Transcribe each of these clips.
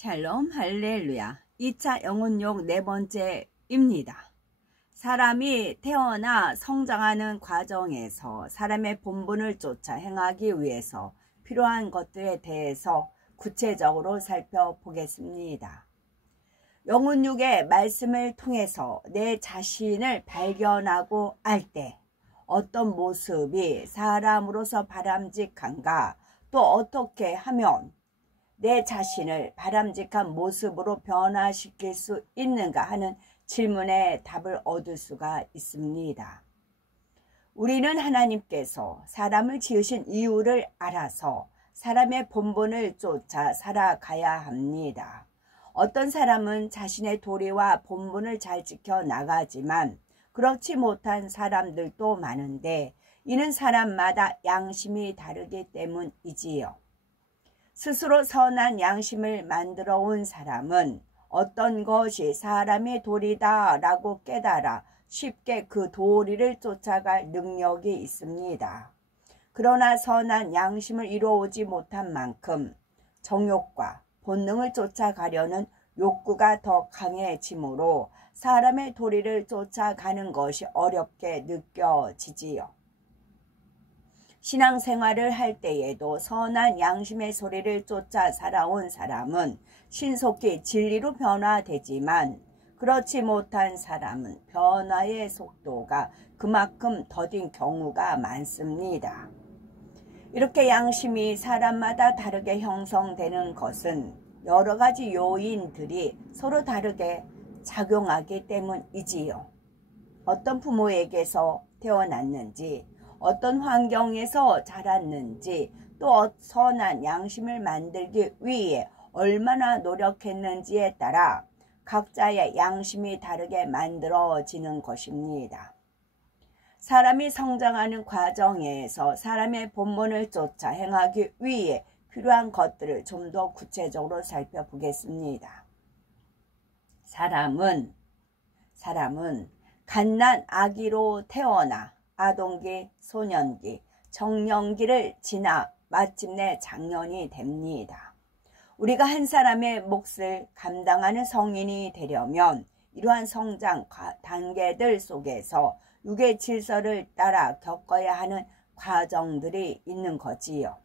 샬롬 할렐루야. 2차 영혼욕 네 번째입니다. 사람이 태어나 성장하는 과정에서 사람의 본분을 쫓아 행하기 위해서 필요한 것들에 대해서 구체적으로 살펴보겠습니다. 영혼육의 말씀을 통해서 내 자신을 발견하고 알 때 어떤 모습이 사람으로서 바람직한가, 또 어떻게 하면 내 자신을 바람직한 모습으로 변화시킬 수 있는가 하는 질문에 답을 얻을 수가 있습니다. 우리는 하나님께서 사람을 지으신 이유를 알아서 사람의 본분을 쫓아 살아가야 합니다. 어떤 사람은 자신의 도리와 본분을 잘 지켜나가지만 그렇지 못한 사람들도 많은데, 이는 사람마다 양심이 다르기 때문이지요. 스스로 선한 양심을 만들어 온 사람은 어떤 것이 사람의 도리다 라고 깨달아 쉽게 그 도리를 쫓아갈 능력이 있습니다. 그러나 선한 양심을 이루어오지 못한 만큼 정욕과 본능을 쫓아가려는 욕구가 더 강해지므로 사람의 도리를 쫓아가는 것이 어렵게 느껴지지요. 신앙생활을 할 때에도 선한 양심의 소리를 쫓아 살아온 사람은 신속히 진리로 변화되지만, 그렇지 못한 사람은 변화의 속도가 그만큼 더딘 경우가 많습니다. 이렇게 양심이 사람마다 다르게 형성되는 것은 여러 가지 요인들이 서로 다르게 작용하기 때문이지요. 어떤 부모에게서 태어났는지, 어떤 환경에서 자랐는지, 또 선한 양심을 만들기 위해 얼마나 노력했는지에 따라 각자의 양심이 다르게 만들어지는 것입니다. 사람이 성장하는 과정에서 사람의 본분을 쫓아 행하기 위해 필요한 것들을 좀 더 구체적으로 살펴보겠습니다. 사람은 갓난 아기로 태어나 아동기, 소년기, 청년기를 지나 마침내 장년이 됩니다. 우리가 한 사람의 몫을 감당하는 성인이 되려면 이러한 성장 단계들 속에서 육의 질서를 따라 겪어야 하는 과정들이 있는 거지요.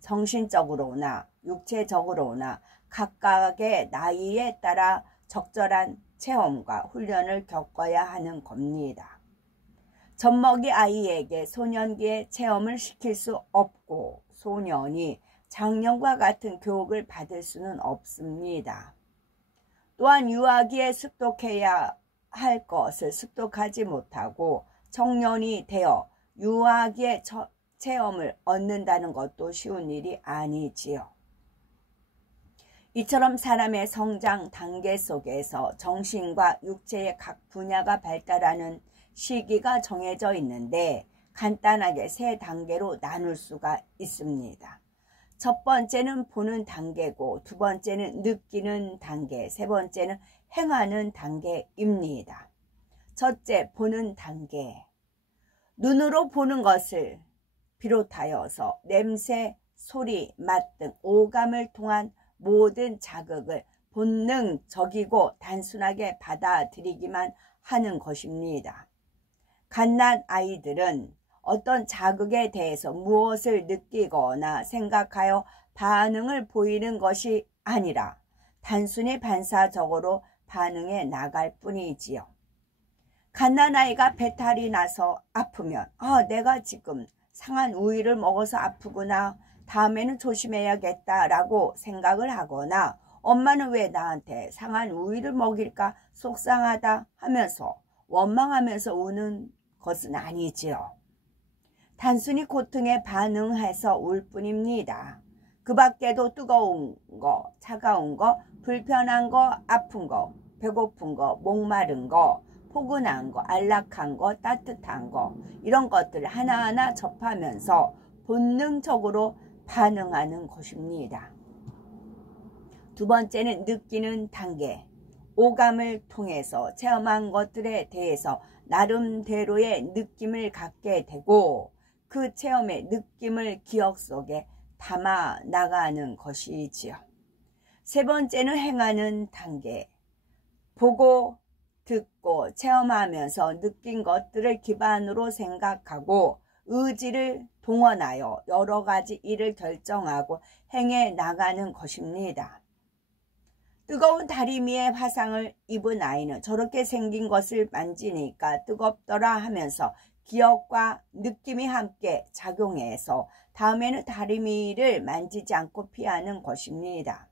정신적으로나 육체적으로나 각각의 나이에 따라 적절한 체험과 훈련을 겪어야 하는 겁니다. 젖먹이 아이에게 소년기의 체험을 시킬 수 없고, 소년이 장년과 같은 교육을 받을 수는 없습니다. 또한 유아기에 습득해야 할 것을 습득하지 못하고 청년이 되어 유아기의 체험을 얻는다는 것도 쉬운 일이 아니지요. 이처럼 사람의 성장 단계 속에서 정신과 육체의 각 분야가 발달하는 시기가 정해져 있는데, 간단하게 세 단계로 나눌 수가 있습니다. 첫 번째는 보는 단계고, 두 번째는 느끼는 단계, 세 번째는 행하는 단계입니다. 첫째, 보는 단계. 눈으로 보는 것을 비롯하여서 냄새, 소리, 맛 등 오감을 통한 모든 자극을 본능적이고 단순하게 받아들이기만 하는 것입니다. 갓난 아이들은 어떤 자극에 대해서 무엇을 느끼거나 생각하여 반응을 보이는 것이 아니라 단순히 반사적으로 반응해 나갈 뿐이지요. 갓난아이가 배탈이 나서 아프면 내가 지금 상한 우유를 먹어서 아프구나, 다음에는 조심해야겠다 라고 생각을 하거나, 엄마는 왜 나한테 상한 우유를 먹일까 속상하다 하면서 원망하면서 우는 것은 아니지요. 단순히 고통에 반응해서 울 뿐입니다. 그 밖에도 뜨거운 거, 차가운 거, 불편한 거, 아픈 거, 배고픈 거, 목마른 거, 포근한 거, 안락한 거, 따뜻한 거, 이런 것들을 하나하나 접하면서 본능적으로 반응하는 것입니다. 두 번째는 느끼는 단계. 오감을 통해서 체험한 것들에 대해서 나름대로의 느낌을 갖게 되고, 그 체험의 느낌을 기억 속에 담아 나가는 것이지요. 세 번째는 행하는 단계. 보고 듣고 체험하면서 느낀 것들을 기반으로 생각하고 의지를 동원하여 여러 가지 일을 결정하고 행해 나가는 것입니다. 뜨거운 다리미의 화상을 입은 아이는 저렇게 생긴 것을 만지니까 뜨겁더라 하면서 기억과 느낌이 함께 작용해서 다음에는 다리미를 만지지 않고 피하는 것입니다.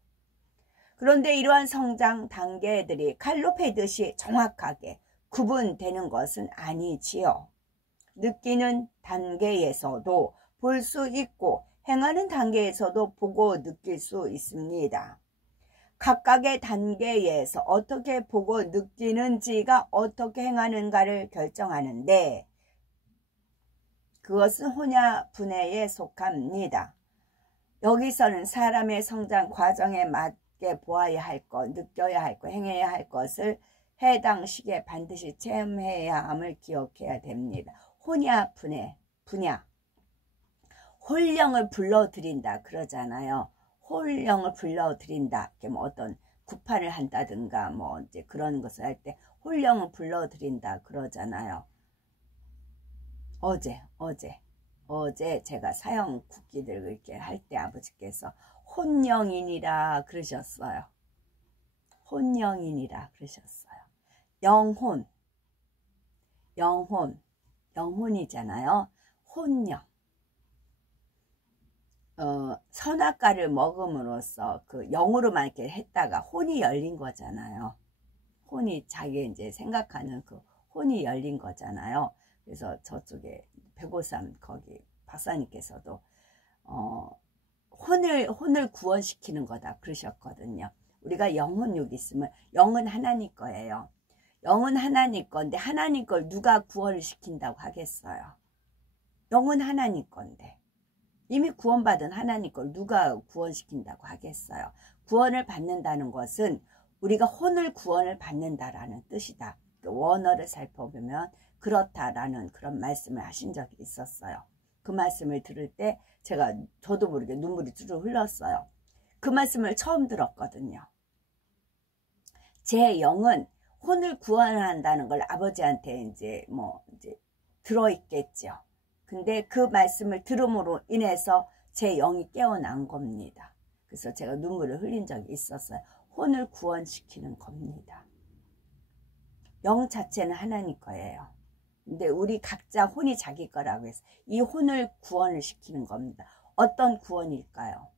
그런데 이러한 성장 단계들이 칼로 패듯이 정확하게 구분되는 것은 아니지요. 느끼는 단계에서도 볼 수 있고 행하는 단계에서도 보고 느낄 수 있습니다. 각각의 단계에서 어떻게 보고 느끼는지가 어떻게 행하는가를 결정하는데 그것은 혼야 분해에 속합니다. 여기서는 사람의 성장 과정에 맞게 보아야 할 것, 느껴야 할 것, 행해야 할 것을 해당 시기에 반드시 체험해야 함을 기억해야 됩니다. 혼야 분해, 분야. 홀령을 불러들인다 그러잖아요. 홀령을 불러들인다. 뭐 어떤 구판을 한다든가 뭐 이제 그런 것을 할 때 홀령을 불러들인다 그러잖아요. 어제 제가 사형 국기들 이렇게 할 때 아버지께서 혼령이니라 그러셨어요. 혼령이니라 그러셨어요. 영혼이잖아요. 혼령. 선악과를 먹음으로써 그 영으로만 이렇게 했다가 혼이 열린 거잖아요. 혼이 자기 이제 생각하는 그 혼이 열린 거잖아요. 그래서 저쪽에 153 거기 박사님께서도 혼을 구원시키는 거다 그러셨거든요. 우리가 영혼육이 있으면 영은 하나님 거예요. 영은 하나님 건데 하나님 걸 누가 구원을 시킨다고 하겠어요. 영은 하나님 건데 이미 구원받은 하나님 걸 누가 구원시킨다고 하겠어요. 구원을 받는다는 것은 우리가 혼을 구원을 받는다라는 뜻이다. 원어를 살펴보면 그렇다라는 그런 말씀을 하신 적이 있었어요. 그 말씀을 들을 때 저도 모르게 눈물이 주르르 흘렀어요. 그 말씀을 처음 들었거든요. 제 영은 혼을 구원한다는 걸 아버지한테 이제 들어있겠죠. 근데 그 말씀을 들음으로 인해서 제 영이 깨어난 겁니다. 그래서 제가 눈물을 흘린 적이 있었어요. 혼을 구원시키는 겁니다. 영 자체는 하나님 거예요. 근데 우리 각자 혼이 자기 거라고 해서 이 혼을 구원을 시키는 겁니다. 어떤 구원일까요?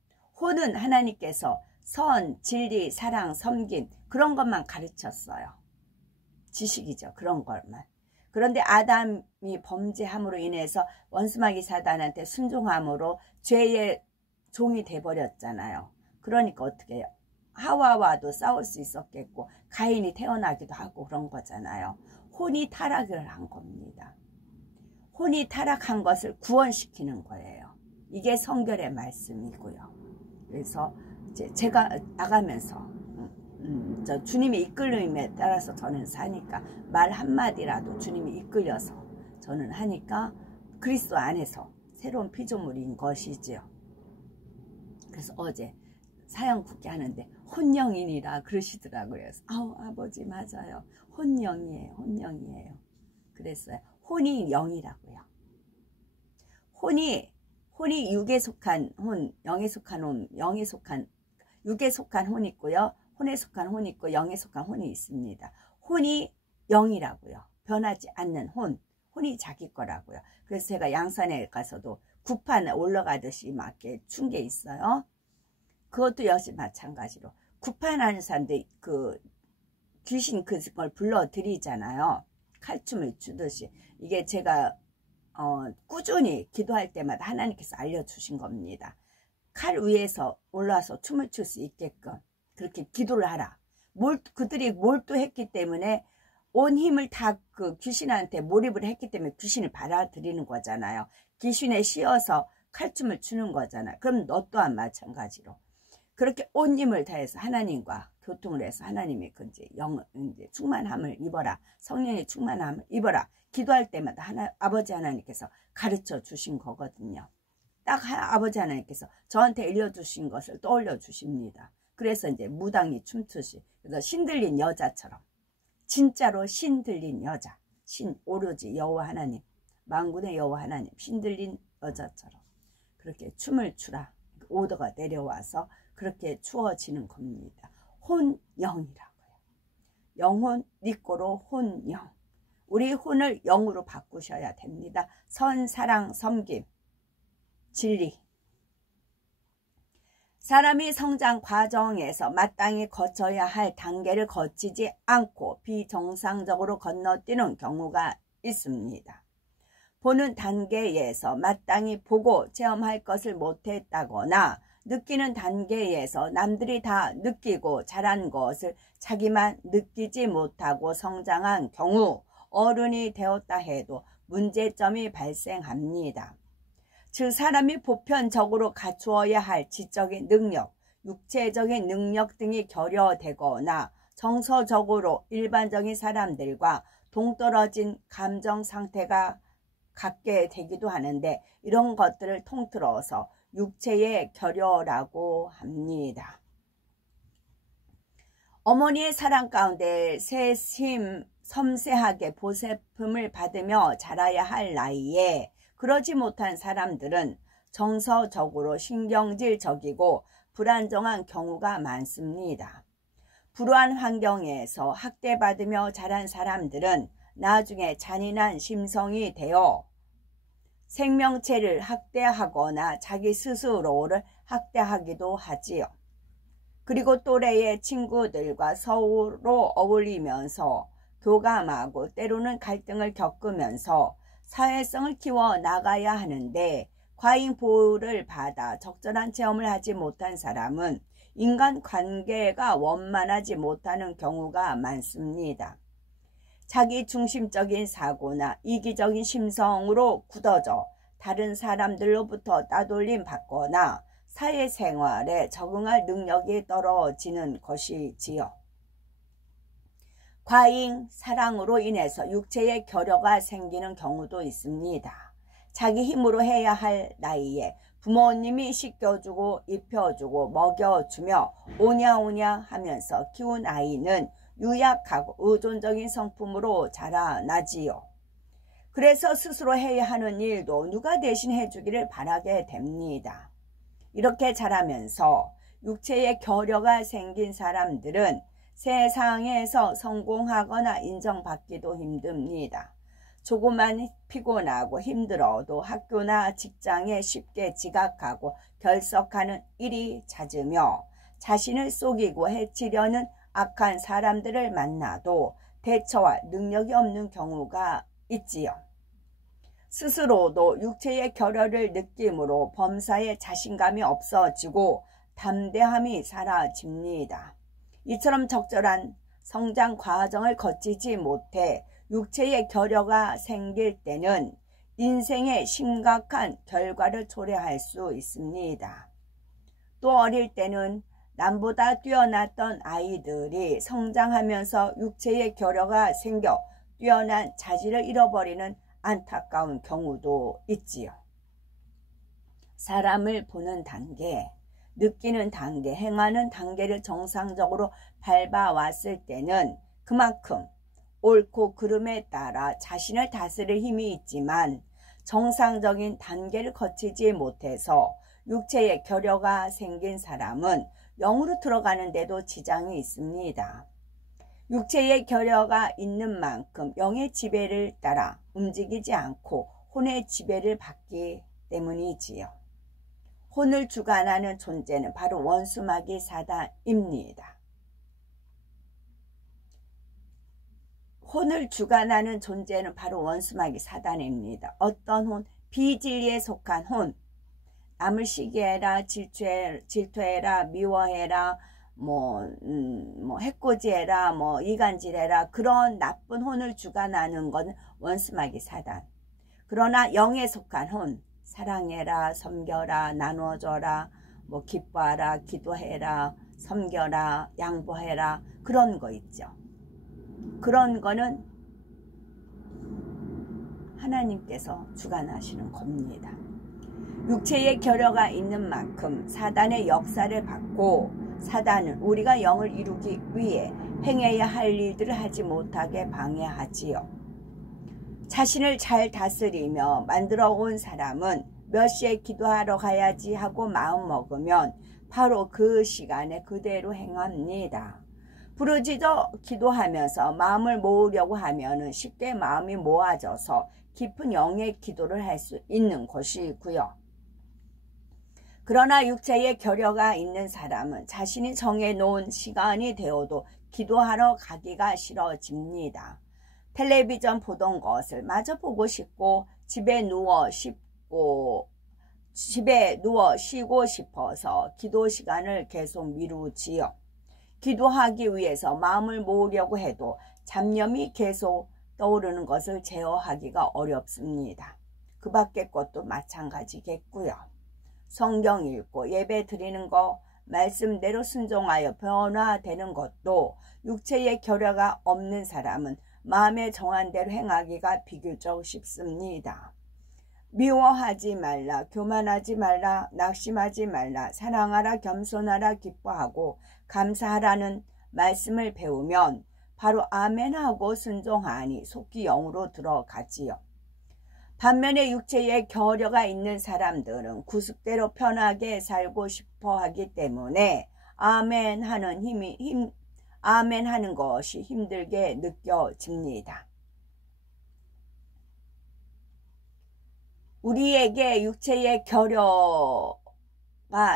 혼은 하나님께서 선, 진리, 사랑, 섬김 그런 것만 가르쳤어요. 지식이죠. 그런 것만. 그런데 아담이 범죄함으로 인해서 원수마귀 사단한테 순종함으로 죄의 종이 돼버렸잖아요. 그러니까 어떻게 해요? 하와와도 싸울 수 있었겠고 가인이 태어나기도 하고 그런 거잖아요. 혼이 타락을 한 겁니다. 혼이 타락한 것을 구원시키는 거예요. 이게 성결의 말씀이고요. 그래서 제가 나가면서 주님의 이끌림에 따라서 저는 사니까 말 한마디라도 주님이 이끌려서 저는 하니까 그리스도 안에서 새로운 피조물인 것이지요. 그래서 어제 사형 국기 하는데 혼령이니라 그러시더라고요. 아우 아버지 맞아요. 혼령이에요. 그랬어요. 혼이 영이라고요. 혼이 육에 속한 혼, 영에 속한 혼, 육에 속한 혼이 있고요. 혼에 속한 혼이 있고 영에 속한 혼이 있습니다. 혼이 영이라고요. 변하지 않는 혼이 자기 거라고요. 그래서 제가 양산에 가서도 구판 올라가듯이 막 이렇게 춘 게 있어요. 그것도 역시 마찬가지로 구판하는 사람들 그 귀신 그걸 불러들이잖아요. 칼춤을 추듯이. 이게 제가 꾸준히 기도할 때마다 하나님께서 알려주신 겁니다. 칼 위에서 올라와서 춤을 출 수 있게끔 그렇게 기도를 하라. 그들이 몰두했기 때문에 온 힘을 다 그 귀신한테 몰입을 했기 때문에 귀신을 받아들이는 거잖아요. 귀신에 씌어서 칼춤을 추는 거잖아요. 그럼 너 또한 마찬가지로 그렇게 온 힘을 다해서 하나님과 교통을 해서 하나님이 이제 충만함을 입어라. 성령의 충만함을 입어라. 기도할 때마다 아버지 하나님께서 가르쳐 주신 거거든요. 딱 아버지 하나님께서 저한테 일러주신 것을 떠올려 주십니다. 그래서 이제 무당이 춤추시. 그래서 신들린 여자처럼. 진짜로 신들린 여자. 신 오로지 여호와 하나님. 만군의 여호와 하나님. 신들린 여자처럼. 그렇게 춤을 추라. 오더가 내려와서 그렇게 추어지는 겁니다. 혼영이라고요. 영혼 니꼬로 혼영. 우리 혼을 영으로 바꾸셔야 됩니다. 선, 사랑, 섬김, 진리. 사람이 성장 과정에서 마땅히 거쳐야 할 단계를 거치지 않고 비정상적으로 건너뛰는 경우가 있습니다. 보는 단계에서 마땅히 보고 체험할 것을 못했다거나 느끼는 단계에서 남들이 다 느끼고 자란 것을 자기만 느끼지 못하고 성장한 경우 어른이 되었다 해도 문제점이 발생합니다. 즉 사람이 보편적으로 갖추어야 할 지적인 능력, 육체적인 능력 등이 결여되거나 정서적으로 일반적인 사람들과 동떨어진 감정 상태가 갖게 되기도 하는데 이런 것들을 통틀어서 육체의 결여라고 합니다. 어머니의 사랑 가운데 세심 섬세하게 보살핌을 받으며 자라야 할 나이에 그러지 못한 사람들은 정서적으로 신경질적이고 불안정한 경우가 많습니다. 불우한 환경에서 학대받으며 자란 사람들은 나중에 잔인한 심성이 되어 생명체를 학대하거나 자기 스스로를 학대하기도 하지요. 그리고 또래의 친구들과 서로 어울리면서 교감하고 때로는 갈등을 겪으면서 사회성을 키워 나가야 하는데 과잉 보호를 받아 적절한 체험을 하지 못한 사람은 인간관계가 원만하지 못하는 경우가 많습니다. 자기 중심적인 사고나 이기적인 심성으로 굳어져 다른 사람들로부터 따돌림 받거나 사회생활에 적응할 능력이 떨어지는 것이지요. 과잉 사랑으로 인해서 육체의 결여가 생기는 경우도 있습니다. 자기 힘으로 해야 할 나이에 부모님이 씻겨주고 입혀주고 먹여주며 오냐오냐 하면서 키운 아이는 유약하고 의존적인 성품으로 자라나지요. 그래서 스스로 해야 하는 일도 누가 대신 해주기를 바라게 됩니다. 이렇게 자라면서 육체의 결여가 생긴 사람들은 세상에서 성공하거나 인정받기도 힘듭니다. 조금만 피곤하고 힘들어도 학교나 직장에 쉽게 지각하고 결석하는 일이 잦으며 자신을 속이고 해치려는 악한 사람들을 만나도 대처할 능력이 없는 경우가 있지요. 스스로도 육체의 결여를 느낌으로 범사에 자신감이 없어지고 담대함이 사라집니다. 이처럼 적절한 성장 과정을 거치지 못해 육체의 결여가 생길 때는 인생에 심각한 결과를 초래할 수 있습니다. 또 어릴 때는 남보다 뛰어났던 아이들이 성장하면서 육체의 결여가 생겨 뛰어난 자질을 잃어버리는 안타까운 경우도 있지요. 사람을 보는 단계, 느끼는 단계, 행하는 단계를 정상적으로 밟아왔을 때는 그만큼 옳고 그름에 따라 자신을 다스릴 힘이 있지만 정상적인 단계를 거치지 못해서 육체의 결여가 생긴 사람은 영으로 들어가는 데도 지장이 있습니다. 육체의 결여가 있는 만큼 영의 지배를 따라 움직이지 않고 혼의 지배를 받기 때문이지요. 혼을 주관하는 존재는 바로 원수마귀 사단입니다. 혼을 주관하는 존재는 바로 원수마귀 사단입니다. 어떤 혼? 비진리에 속한 혼. 남을 시기해라, 질투해라, 미워해라, 해코지해라, 이간질해라, 그런 나쁜 혼을 주관하는 것은 원수마귀 사단. 그러나 영에 속한 혼, 사랑해라, 섬겨라, 나눠줘라, 기뻐하라, 기도해라, 섬겨라, 양보해라, 그런 거 있죠. 그런 거는 하나님께서 주관하시는 겁니다. 육체의 결여가 있는 만큼 사단의 역사를 받고 사단은 우리가 영을 이루기 위해 행해야 할 일들을 하지 못하게 방해하지요. 자신을 잘 다스리며 만들어 온 사람은 몇 시에 기도하러 가야지 하고 마음먹으면 바로 그 시간에 그대로 행합니다. 부르짖어 기도하면서 마음을 모으려고 하면 쉽게 마음이 모아져서 깊은 영의 기도를 할 수 있는 것이고요. 그러나 육체의 결여가 있는 사람은 자신이 정해놓은 시간이 되어도 기도하러 가기가 싫어집니다. 텔레비전 보던 것을 마저 보고 싶고 집에 누워 쉬고 싶어서 기도 시간을 계속 미루지요. 기도하기 위해서 마음을 모으려고 해도 잡념이 계속 떠오르는 것을 제어하기가 어렵습니다. 그 밖의 것도 마찬가지겠고요. 성경 읽고 예배 드리는 것, 말씀대로 순종하여 변화되는 것도 육체의 결여가 없는 사람은 마음에 정한 대로 행하기가 비교적 쉽습니다. 미워하지 말라, 교만하지 말라, 낙심하지 말라, 사랑하라, 겸손하라, 기뻐하고 감사하라는 말씀을 배우면 바로 아멘하고 순종하니 속히 영으로 들어가지요. 반면에 육체의 결여가 있는 사람들은 구습대로 편하게 살고 싶어 하기 때문에 아멘하는 것이 힘들게 느껴집니다. 우리에게 육체의 결여가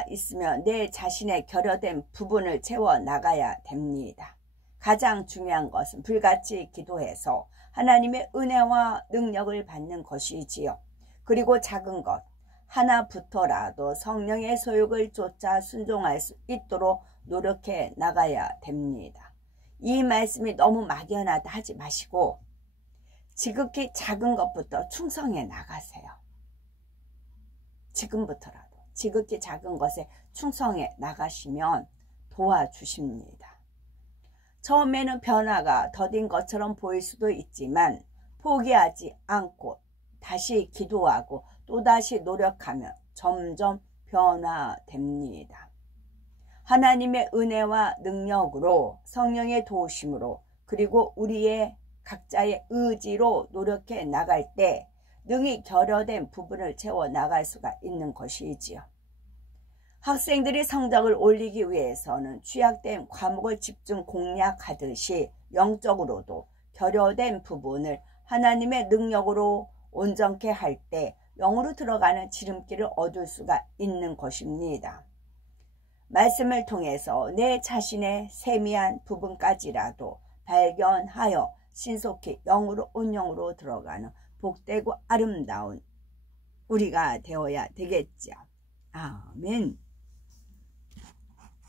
있으면 내 자신의 결여된 부분을 채워 나가야 됩니다. 가장 중요한 것은 불같이 기도해서 하나님의 은혜와 능력을 받는 것이지요. 그리고 작은 것 하나부터라도 성령의 소욕을 쫓아 순종할 수 있도록 노력해 나가야 됩니다. 이 말씀이 너무 막연하다 하지 마시고 지극히 작은 것부터 충성해 나가세요. 지금부터라도 지극히 작은 것에 충성해 나가시면 도와주십니다. 처음에는 변화가 더딘 것처럼 보일 수도 있지만 포기하지 않고 다시 기도하고 또다시 노력하면 점점 변화됩니다. 하나님의 은혜와 능력으로 성령의 도우심으로 그리고 우리의 각자의 의지로 노력해 나갈 때 능히 결여된 부분을 채워 나갈 수가 있는 것이지요. 학생들이 성적을 올리기 위해서는 취약된 과목을 집중 공략하듯이 영적으로도 결여된 부분을 하나님의 능력으로 온전케 할 때 영으로 들어가는 지름길을 얻을 수가 있는 것입니다. 말씀을 통해서 내 자신의 세미한 부분까지라도 발견하여 신속히 영으로 온영으로 들어가는 복되고 아름다운 우리가 되어야 되겠죠. 아멘.